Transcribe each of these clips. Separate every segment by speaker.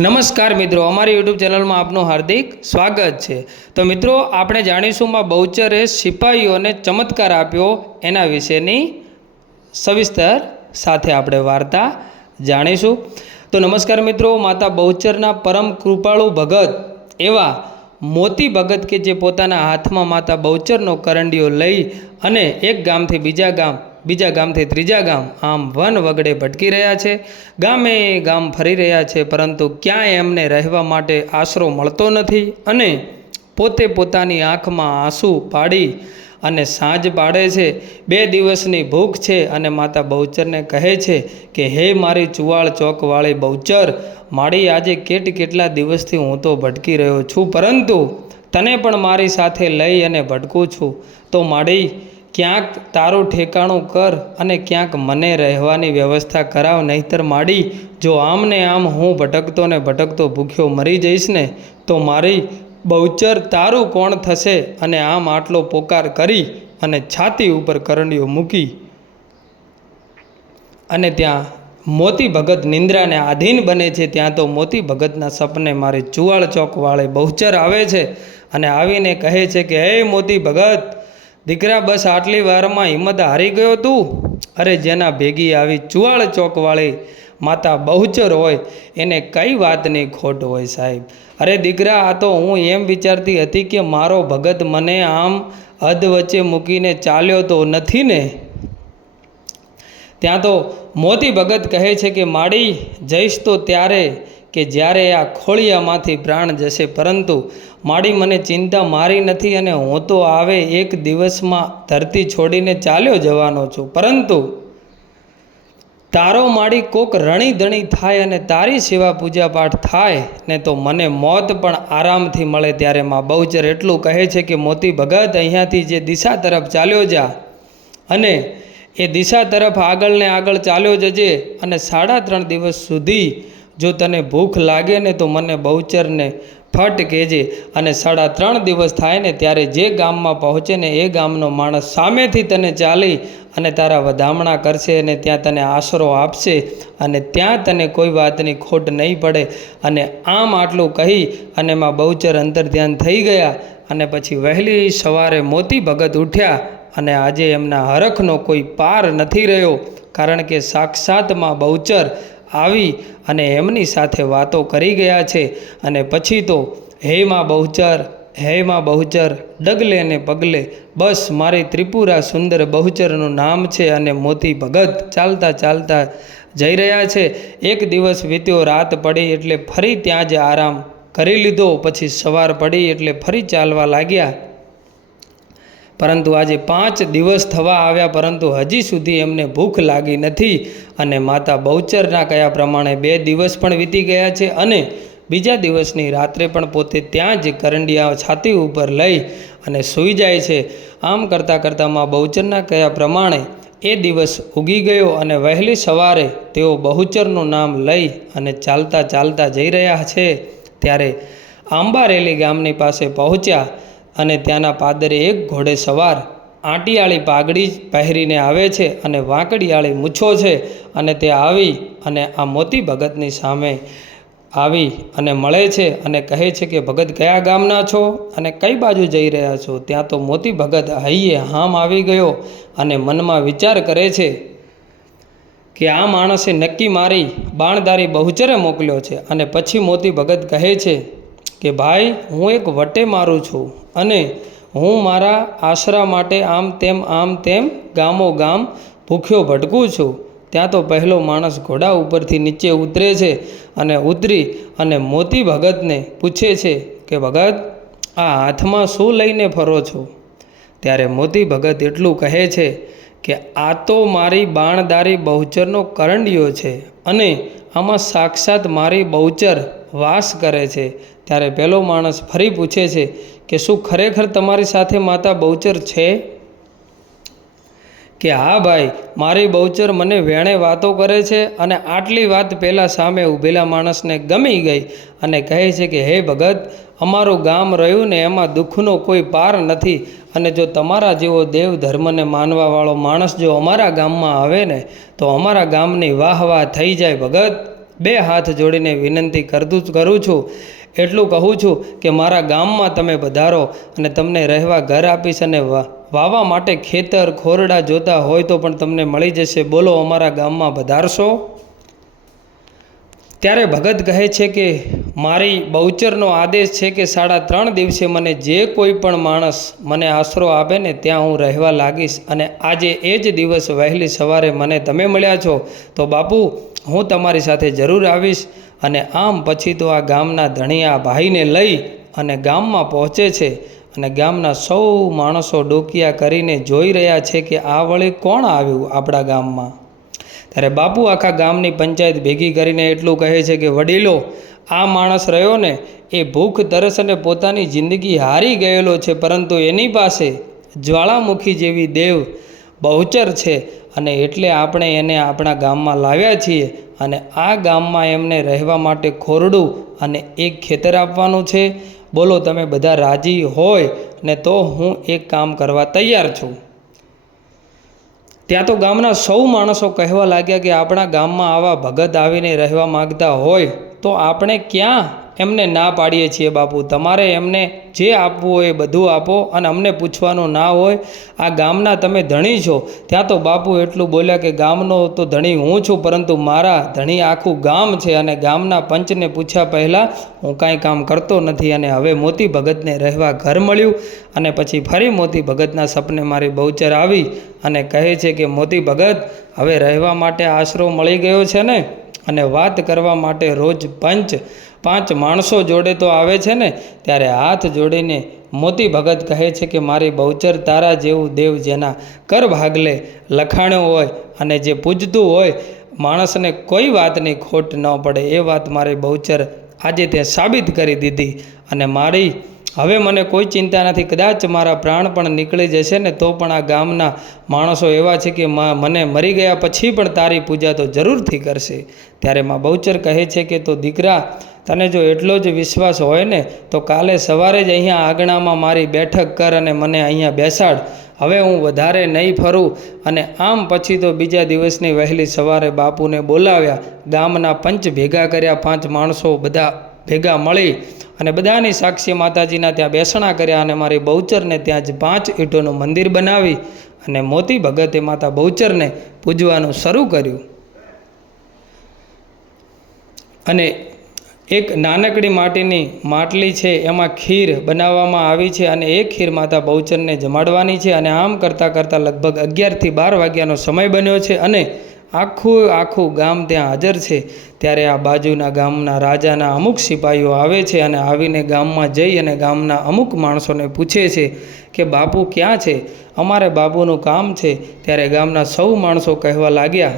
Speaker 1: નમસ્કાર મિત્રો, અમારી યુટ્યુબ ચેનલમાં આપનું હાર્દિક સ્વાગત છે. તો મિત્રો, આપણે જાણીશું માં બહુચરે સિપાહીઓને ચમત્કાર આપ્યો એના વિશેની સવિસ્તર સાથે આપણે વાર્તા જાણીશું. તો નમસ્કાર મિત્રો, માતા બહુચરના પરમ કૃપાળુ ભગત એવા મોતી ભગત કે જે પોતાના હાથમાં માતા બહુચરનો કરંડીઓ લઈ અને એક ગામથી બીજા ગામ બીજા ગામથી ત્રીજા ગામ આમ વન વગડે ભટકી રહ્યા છે. ગામે ગામ ફરી રહ્યા છે, પરંતુ ક્યાંય એમને રહેવા માટે આશરો મળતો નથી અને પોતે પોતાની આંખમાં આંસુ પાડી અને સાંજ પાડે છે. બે દિવસની ભૂખ છે અને માતા બહુચરને કહે છે કે, હે મારી ચુવાળ ચોકવાળી બહુચર, મારી આજે કેટ કેટલા દિવસથી હું તો ભટકી રહ્યો છું, પરંતુ તને પણ મારી સાથે લઈ અને ભટકું છું. તો માડી ક્યાંક તારું ઠેકાણું કર અને ક્યાંક મને રહેવાની વ્યવસ્થા કરાવ, નહીતર માડી, જો આમ ને આમ હું ભટકતો ને ભટકતો ભૂખ્યો મરી જઈશ ને, તો મારી બહુચર તારું કોણ થશે અને આમ આટલો પોકાર કરી અને છાતી ઉપર કરંડીઓ મૂકી. અને ત્યાં મોતી ભગત નિંદ્રાને આધીન બને છે, ત્યાં તો મોતી ભગતના સપને મારી ચુવાળ ચોકવાળે બહુચર આવે છે અને આવીને કહે છે કે, હે મોતી ભગત દીકરા, બસ આટલી વારમાં હિંમત હારી ગયો તું? અરે, જેના ભેગી આવી ચુવાળ ચોકવાળી માતા બહુચર હોય, એને કઈ વાતની ખોટ હોય સાહેબ. અરે દીકરા, આ તો હું એમ વિચારતી હતી કે મારો ભગત મને આમ હદ વચ્ચે મૂકીને ચાલ્યો તો નથી ને? ત્યાં તો મોતી ભગત કહે છે કે, માડી, જઈશ તો ત્યારે કે જ્યારે આ ખોળિયામાંથી પ્રાણ જશે, પરંતુ માડી મને ચિંતા મારી નથી અને હું તો આવે એક દિવસમાં ધરતી છોડીને ચાલ્યો જવાનો છું. પરંતુ તારો માડી કોક રણીધણી થાય અને તારી સેવા પૂજા પાઠ થાય, ને તો મને મોત પણ આરામથી મળે ત્યારે માં બહુચર એટલું કહે છે કે, મોતી ભગત, અહીંયાથી જે દિશા તરફ ચાલ્યો જા. અને એ દિશા તરફ આગળ ને આગળ ચાલ્યો જજે અને સાડા ત્રણ દિવસ સુધી જો તને ભૂખ લાગે ને તો મને બહુચરને ફટ કહેજે. અને સાડા ત્રણ દિવસ થાય ને ત્યારે જે ગામમાં પહોંચે ને એ ગામનો માણસ સામેથી તને ચાલી અને તારા વધામણા કરશે અને ત્યાં તને આશરો આપશે અને ત્યાં તને કોઈ વાતની ખોટ નહીં પડે. અને આમ આટલું કહી અને એમાં બહુચર અંતર ધ્યાન થઈ ગયા અને પછી વહેલી સવારે મોતી ભગત ઉઠ્યા અને આજે એમના હરખનો કોઈ પાર નથી રહ્યો. કારણ કે સાક્ષાતમાં બહુચર આવી અને એમની સાથે વાતો કરી ગયા છે અને પછી તો હેમાં બહુચર હેમાં બહુચર, ડગલે ને પગલે, બસ મારી ત્રિપુરા સુંદર બહુચરનું નામ છે અને મોતી ભગત ચાલતા ચાલતા જઈ રહ્યા છે. એક દિવસ વીત્યો રાત પડી એટલે ફરી ત્યાં જ આરામ કરી લીધો, પછી સવાર પડી એટલે ફરી ચાલવા લાગ્યા. પરંતુ આજે પાંચ દિવસ થવા આવ્યા, પરંતુ હજી સુધી એમને ભૂખ લાગી નથી અને માતા બહુચરના કયા પ્રમાણે બે દિવસ પણ વીતી ગયા છે અને બીજા દિવસની રાત્રે પણ પોતે ત્યાં જ કરંડિયા છાતી ઉપર લઈ અને સૂઈ જાય છે. આમ કરતાં કરતાં માં બહુચરના કયા પ્રમાણે એ દિવસ ઉગી ગયો અને વહેલી સવારે તેઓ બહુચરનું નામ લઈ અને ચાલતા ચાલતા જઈ રહ્યા છે, ત્યારે આંબારેલી ગામની પાસે પહોંચ્યા અને ત્યાંના પાદરે એક ઘોડે સવાર આંટિયાળી પાઘડી પહેરીને આવે છે અને વાંકડીયાળી મૂછો છે અને તે આવી અને આ મોતી ભગતની સામે આવી અને મળે છે અને કહે છે કે, ભગત, કયા ગામના છો? અને કઈ બાજુ જઈ રહ્યા છો? ત્યાં તો મોતી ભગત હૈયે હામ આવી ગયો અને મનમાં વિચાર કરે છે કે આ માણસે નક્કી મારી બાણદારી બહુચરે મોકલ્યો છે. અને પછી મોતી ભગત કહે છે કે ભાઈ, હું એક વટે મારું છું અને હું મારા આશરા માટે આમ તેમ આમ તેમ ગામો ગામ ભૂખ્યો ભટકું છું. ત્યાં તો પહેલો માણસ ઘોડા ઉપરથી નીચે ઉતરે છે અને ઉતરી અને મોતી ભગતને પૂછે છે કે, ભગત, આ હાથમાં શું લઈને ફરો છો? ત્યારે મોતી ભગત એટલું કહે છે કે, આ તો મારી બાણદારી બહુચરનો કરંડિયો છે અને આમાં સાક્ષાત મારી બહુચર વાસ કરે છે. ત્યારે પેલો માણસ ફરી પૂછે છે કે શું ખરેખર તમારી સાથે માતા બહુચર છે? કે હા ભાઈ, મારી બહુચર મને વેણે વાતો કરે છે અને આટલી વાત પહેલાં સામે ઊભેલા માણસને ગમી ગઈ અને કહે છે કે, હે ભગત, અમારું ગામ રહ્યું ને એમાં દુઃખનો કોઈ પાર નથી અને જો તમારા જેવો દેવ ધર્મને માનવાવાળો માણસ જો અમારા ગામમાં આવે ને, તો અમારા ગામની વાહ વાહ થઈ જાય ભગત. બે હાથ જોડીને વિનંતી કરતું કરું છું. એટલું કહું છું કે મારા ગામમાં તમે વધારો અને તમને રહેવા ઘર આપીશ અને વાવા માટે ખેતર, ખોરડા જોતા હોય તો પણ તમને મળી જશે. બોલો, અમારા ગામમાં વધારશો? ત્યારે ભગત કહે છે કે મારી બહુચરનો આદેશ છે કે સાડા ત્રણ દિવસે મને જે કોઈ પણ માણસ મને આશરો આપે ને ત્યાં હું રહેવા લાગીશ અને આજે એ જ દિવસ વહેલી સવારે મને તમે મળ્યા છો, તો બાપુ, હું તમારી સાથે જરૂર આવીશ અને આમ પછી તો આ ગામના ધણિયા ભાઈને લઈ અને ગામમાં પહોંચે છે અને ગામના સૌ માણસો ડોકિયા કરીને જોઈ રહ્યા છે કે આ વળી કોણ આવ્યું આપણા ગામમાં? ત્યારે બાપુ આખા ગામની પંચાયત ભેગી કરીને એટલું કહે છે કે, વડીલો, આ માણસ રહ્યો ને, એ ભૂખ, તરસ અને પોતાની જિંદગી હારી ગયેલો છે, પરંતુ એની પાસે જ્વાળામુખી જેવી દેવ બહુચર છે અને એટલે આપણે એને આપણા ગામમાં લાવ્યા છીએ અને આ ગામમાં એમને રહેવા માટે ખોરડું અને એક ખેતર આપવાનું છે. બોલો, તમે બધા રાજી હોય ને તો હું એક કામ કરવા તૈયાર છું. ત્યાં તો ગામના સૌ માણસો કહેવા લાગ્યા કે આપણા ગામમાં આવા ભગત આવીને રહેવા માગતા હોય તો આપણે ક્યાં એમને ના પાડીએ છીએ બાપુ. તમારે એમને જે આપવું હોય એ બધું આપો અને અમને પૂછવાનું ના હોય, આ ગામના તમે ધણી છો. ત્યાં તો બાપુ એટલું બોલ્યા કે ગામનો તો ધણી હું છું, પરંતુ મારા ધણી આખું ગામ છે અને ગામના પંચને પૂછ્યા પહેલાં, હું કાંઈ કામ કરતો નથી અને હવે મોતી ભગતને રહેવા ઘર મળ્યું અને પછી ફરી મોતી ભગતના સપને મારી બહુચર આવી અને કહે છે કે, મોતી ભગત, હવે રહેવા માટે આશરો મળી ગયો છે ને? અને વાત કરવા માટે રોજ પંચ પાંચ માણસો જોડે તો આવે છે ને, ત્યારે હાથ જોડીને મોતી ભગત કહે છે કે, મારી બહુચર તારા જેવું દેવ જેના કર ભાગલે લખાણ્યો હોય અને જે પૂજતું હોય, માણસને કોઈ વાતની ખોટ ન પડે. એ વાત મારી બહુચર આજે તે સાબિત કરી દીધી અને મારી, હવે મને કોઈ ચિંતા નથી, કદાચ મારા પ્રાણ પણ નીકળી જશે ને, તો પણ આ ગામના માણસો એવા છે કે મને મરી ગયા પછી પણ તારી પૂજા તો જરૂરથી કરશે. ત્યારે માં બહુચર કહે છે કે, તો દીકરા તને જો એટલો જ વિશ્વાસ હોય ને, તો કાલે સવારે જ અહીંયા આંગણામાં મારી બેઠક કર અને મને અહીંયા બેસાડ. હવે હું વધારે નહીં ફરું. અને આમ પછી તો બીજા દિવસની વહેલી સવારે બાપુને બોલાવ્યા. ગામના પંચ ભેગા કર્યા. પાંચ માણસો બધા ભેગા મળી અને બધાની સાક્ષી માતાજીના ત્યાં બેસણા કર્યા અને મારી બહુચરને ત્યાં જ પાંચ ઈંટોનું મંદિર બનાવી અને મોતી ભગતે માતા બહુચરને પૂજવાનું શરૂ કર્યું. અને એક નાનકડી માટીની માટલી છે, એમાં ખીર બનાવવામાં આવી છે અને એ ખીર માતા બહુચરને જમાડવાની છે અને આમ કરતાં કરતાં લગભગ અગિયારથી બાર વાગ્યાનો સમય બન્યો છે અને આખું આખું ગામ ત્યાં હાજર છે. ત્યારે આ બાજુના ગામના રાજાના અમુક સિપાહીઓ આવે છે અને આવીને ગામમાં જઈ અને ગામના અમુક માણસોને પૂછે છે કે, બાપુ, ક્યાં છે? અમારે બાપુનું કામ છે. ત્યારે ગામના સૌ માણસો કહેવા લાગ્યા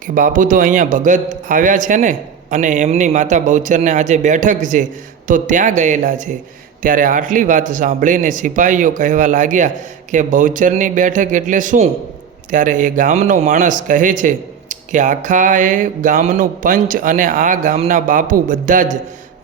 Speaker 1: કે, બાપુ, તો અહીંયા ભગત આવ્યા છે ને? અને એમની માતા બહુચરને આજે બેઠક છે, તો ત્યાં ગયેલા છે. ત્યારે આટલી વાત સાંભળીને સિપાહીઓ કહેવા લાગ્યા કે બહુચરની બેઠક એટલે શું? ત્યારે એ ગામનો માણસ કહે છે કે આખા એ ગામનું પંચ અને આ ગામના બાપુ બધા જ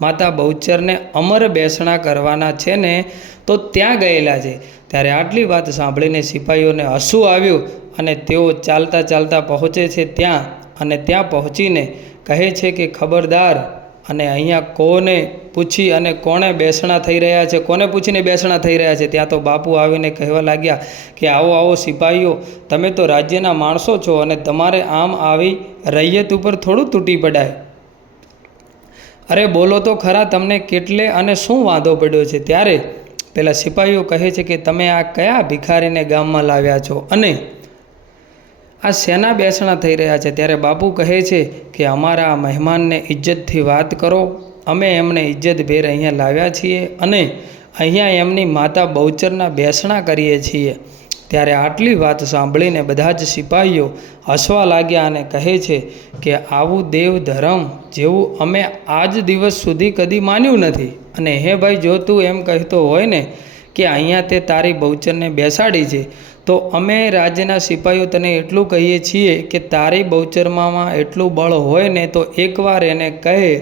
Speaker 1: માતા બહુચરને અમર બેસણા કરવાના છે ને, તો ત્યાં ગયેલા છે. ત્યારે આટલી વાત સાંભળીને સિપાહીઓને હસવું આવ્યું અને તેઓ ચાલતા ચાલતા પહોંચે છે ત્યાં અને ત્યાં પહોંચીને કહે છે કે ખબરદાર અને અહીંયા કોને પૂછી અને કોણે બેસણા થઈ રહ્યા છે? કોને પૂછીને બેસણા થઈ રહ્યા છે? ત્યાં તો બાપુ આવીને કહેવા લાગ્યા કે આવો આવો સિપાહીઓ, તમે તો રાજ્યના માણસો છો અને તમારે આમ આવી રૈયત ઉપર થોડું તૂટી પડાય. અરે બોલો તો ખરા, તમને કેટલે અને શું વાંધો પડ્યો છે? ત્યારે પેલા સિપાહીઓ કહે છે કે તમે આ કયા ભિખારીને ગામમાં લાવ્યા છો? અને આ શેના બેસણા થઈ રહ્યા છે. ત્યારે બાપુ કહે છે કે, અમારા મહેમાનને ઇજ્જતથી વાત કરો. અમે એમને ઇજ્જતભેર અહીંયા લાવ્યા છીએ અને અહીંયા એમની માતા બહુચરના બેસણા કરીએ છીએ. ત્યારે આટલી વાત સાંભળીને બધા જ સિપાહીઓ હસવા લાગ્યા અને કહે છે કે, આવું દેવ ધર્મ જેવું અમે આજ દિવસ સુધી કદી માન્યું નથી. અને, હે ભાઈ, જો તું એમ કહેતો હોય ને કે, અહીંયા તે તારી બહુચરને બેસાડી છે તો અમે રાજ્યના સિપાહીઓ તને એટલું કહીએ છીએ કે તારી બહુચરમાં એટલું બળ હોય ને તો એકવાર એને કહે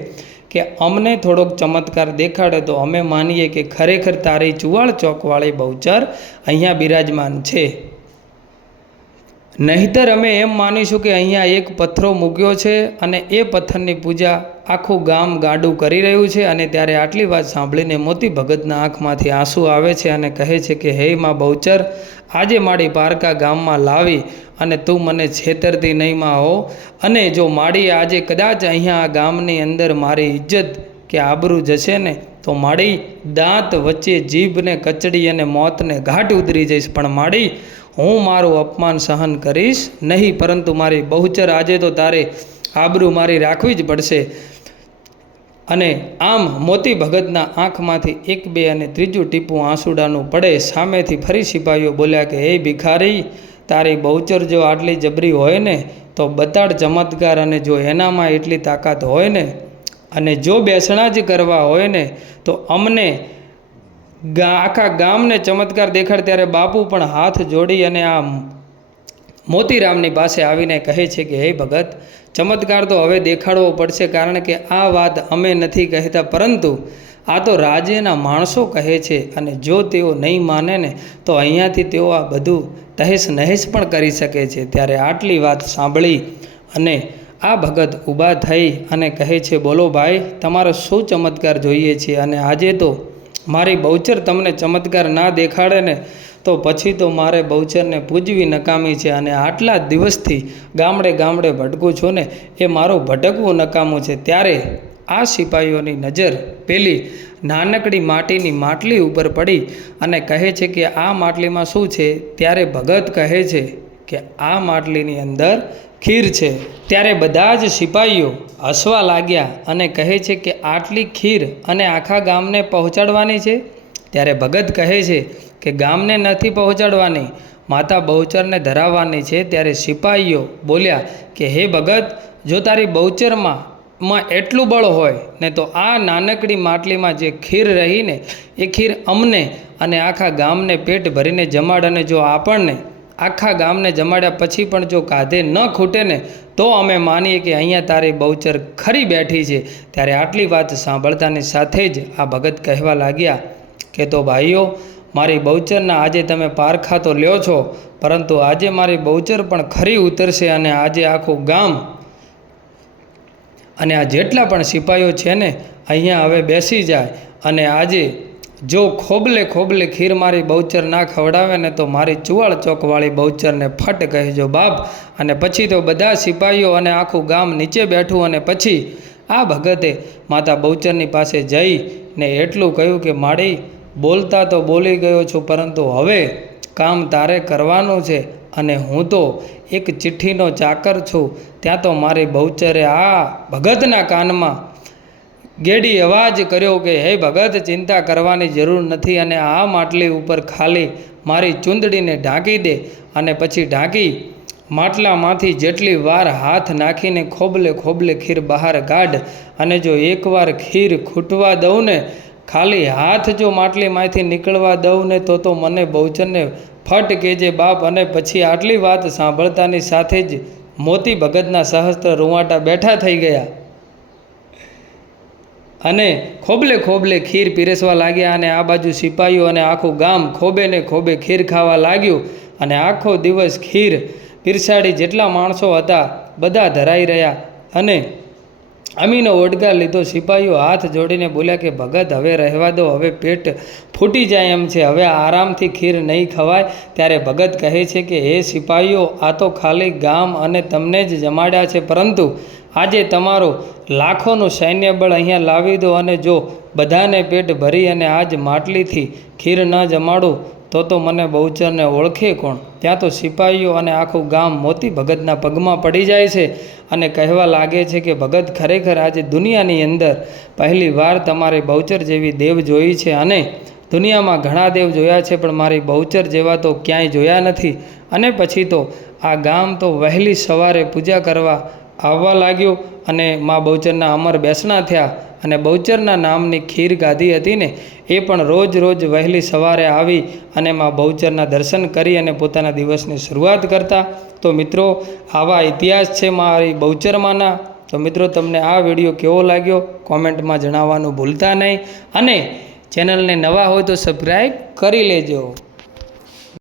Speaker 1: કે અમને થોડોક ચમત્કાર દેખાડે તો અમે માનીએ કે ખરેખર તારી ચુવાળ ચોકવાળી બહુચર અહીંયા બિરાજમાન છે. નહીતર અમે એમ માનીશું કે અહીંયા એક પથ્થરો મૂક્યો છે અને એ પથ્થરની પૂજા આખું ગામ ગાડું કરી રહ્યું છે અને ત્યારે આટલી વાત સાંભળીને મોતી ભગતના આંખમાંથી આંસુ આવે છે અને કહે છે કે, હે માં બહુચર, આજે માડી પારકા ગામમાં લાવી અને તું મને છેતરતી નહીં માં હો. અને જો માડી આજે કદાચ અહીંયા આ ગામની અંદર મારી ઇજ્જત કે આબરૂ જશે ને, તો માડી દાંત વચ્ચે જીભને, કચડી અને મોતને ઘાટ ઉતરી જઈશ. પણ માડી, હું મારું અપમાન સહન કરીશ નહીં, પરંતુ મારી બહુચર, આજે તો તારે આબરૂ મારી રાખવી જ પડશે. અને આમ મોતી ભગતના આંખમાંથી એક બે અને ત્રીજું ટીપું આંસુડાનું પડે સામેથી ફરી સિપાહીઓ બોલ્યા કે, હે ભિખારી, તારી બહુચર જો આટલી જબરી હોય ને, તો બતાડ ચમત્કાર અને જો એનામાં એટલી તાકાત હોય ને, અને જો બેસણા જ કરવા હોય ને, તો અમને આખા ગામને ચમત્કાર દેખાડ. ત્યારે બાપુ પણ હાથ જોડી અને આ મોતીરામની પાસે આવીને કહે છે કે, હે ભગત, ચમત્કાર તો હવે દેખાડવો પડશે કારણ કે આ વાત અમે નથી કહેતા, પરંતુ આ તો રાજ્યના માણસો કહે છે અને જો તેઓ નહીં માને ને, તો અહીંયાથી તેઓ આ બધું તહેસ નહેસ પણ કરી શકે છે. ત્યારે આટલી વાત સાંભળી અને આ ભગત ઊભા થઈ અને કહે છે, બોલો ભાઈ, તમારો શું ચમત્કાર જોઈએ છે? અને આજે તો મારી બહુચર તમને ચમત્કાર ના દેખાડે ને, તો પછી તો મારે બહુચરને પૂજવી નકામી છે અને આટલા દિવસથી ગામડે ગામડે ભટકું છું ને, એ મારું ભટકવું નકામું છે. ત્યારે આ સિપાહીઓની નજર પેલી નાનકડી માટીની માટલી ઉપર પડી અને કહે છે કે આ માટલીમાં શું છે? ત્યારે ભગત કહે છે કે આ માટલીની અંદર ખીર છે. ત્યારે બધા જ સિપાહીઓ હસવા લાગ્યા અને કહે છે કે આટલી ખીર અને આખા ગામને પહોંચાડવાની છે? ત્યારે ભગત કહે છે કે ગામને નથી પહોંચાડવાની, માતા બહુચરને ધરાવવાની છે. ત્યારે સિપાહીઓ બોલ્યા કે હે ભગત, જો તારી બહુચરમાં માં એટલું બળ હોય, ને તો આ નાનકડી માટલીમાં જે ખીર રહીને, એ ખીર અમને અને આખા ગામને પેટ ભરીને જમાડ અને જો આપણને આખા ગામને જમાડ્યા પછી પણ જો કાધે ન ખૂટે ને, તો અમે માનીએ કે અહીંયા તારી બહુચર ખરી બેઠી છે. ત્યારે આટલી વાત સાંભળતાની સાથે જ આ ભગત કહેવા લાગ્યા કે તો ભાઈઓ, મારી બહુચરના આજે તમે પારખા તો લ્યો છો, પરંતુ આજે મારી બહુચર પણ ખરી ઉતરશે અને આજે આખું ગામ અને આ જેટલા પણ સિપાહીઓ છે ને, અહીંયા હવે બેસી જાય અને આજે જો ખોબલે ખોબલે ખીર મારી બહુચર ના ખવડાવે ને તો મારી ચુવાળ ચોકવાળી બહુચરને ફટ કહેજો બાપ. અને પછી તો બધા સિપાહીઓ અને આખું ગામ નીચે બેઠું અને પછી આ ભગતે માતા બહુચરની પાસે જઈ ને એટલું કહ્યું કે, માડી, બોલતા તો બોલી ગયો છું, પરંતુ હવે કામ તારે કરવાનું છે અને હું તો એક ચિઠ્ઠીનો ચાકર છું. ત્યાં તો મારી બહુચરે આ ભગતના કાનમાં ગેડી અવાજ કર્યો કે, હે ભગત, ચિંતા કરવાની જરૂર નથી અને આ માટલી ઉપર ખાલી મારી ચૂંદડીને ઢાંકી દે અને પછી ઢાંકી માટલામાંથી જેટલી વાર હાથ નાખીને ખોબલે ખોબલે ખીર બહાર કાઢ અને જો એકવાર ખીર ખૂટવા દઉં ને, ખાલી હાથ જો માટલીમાંથી નીકળવા દઉં ને, તો તો મને બહુચનને ફટ કેજે બાપ અને પછી આટલી વાત સાંભળતાની સાથે જ મોતી ભગતના સહસ્ત્ર રૂવાટા બેઠા થઈ ગયા. અને ખોબલે ખોબલે ખીર પીરસવા લાગ્યા અને આ બાજુ સિપાહીઓ અને આખું ગામ ખોબે ને ખોબે ખીર ખાવા લાગ્યું અને આખો દિવસ ખીર પીરસાડી જેટલા માણસો હતા, બધા ધરાઈ રહ્યા અને અમીનો ઓડકાર લીધો. સિપાહીઓ હાથ જોડીને બોલ્યા કે, ભગત, હવે રહેવા દો. હવે પેટ ફૂટી જાય એમ છે. હવે આરામથી ખીર નહીં ખવાય. ત્યારે ભગત કહે છે કે, હે સિપાહીઓ, આ તો ખાલી ગામ અને તમને જ જમાડ્યા છે. પરંતુ આજે તમારો લાખોનું સૈન્ય બળ અહીંયા લાવી દો અને જો બધાને પેટ ભરી અને આજ માટલીથી ખીર ન જમાડું તો તો મને બહુચરને ઓળખે કોણ? ત્યાં તો સિપાહીઓ અને આખું ગામ મોતી ભગતના પગમાં પડી જાય છે અને કહેવા લાગે છે કે ભગત ખરેખર આજે દુનિયાની અંદર પહેલી વાર તમારે બહુચર જેવી દેવ જોઈ છે અને દુનિયામાં ઘણા દેવ જોયા છે, પણ મારી બહુચર જેવા તો ક્યાંય જોયા નથી. અને પછી તો આ ગામ તો વહેલી સવારે પૂજા કરવા આવવા લાગ્યું અને મા બહુચરના અમર બેસણા થયા. અને બહુચરના નામની ખીર ગાધી હતી ને, એ પણ રોજ રોજ વહેલી સવારે આવી અને માં બહુચરના દર્શન કરી અને પોતાના દિવસની શરૂઆત કરતા. તો મિત્રો, આવા ઇતિહાસ છે મારી બહુચરમાંના. તો મિત્રો, તમને આ વીડિયો કેવો લાગ્યો? કોમેન્ટમાં જણાવવાનું ભૂલતા નહીં. અને ચેનલને નવા હોય તો સબસ્ક્રાઈબ કરી લેજો.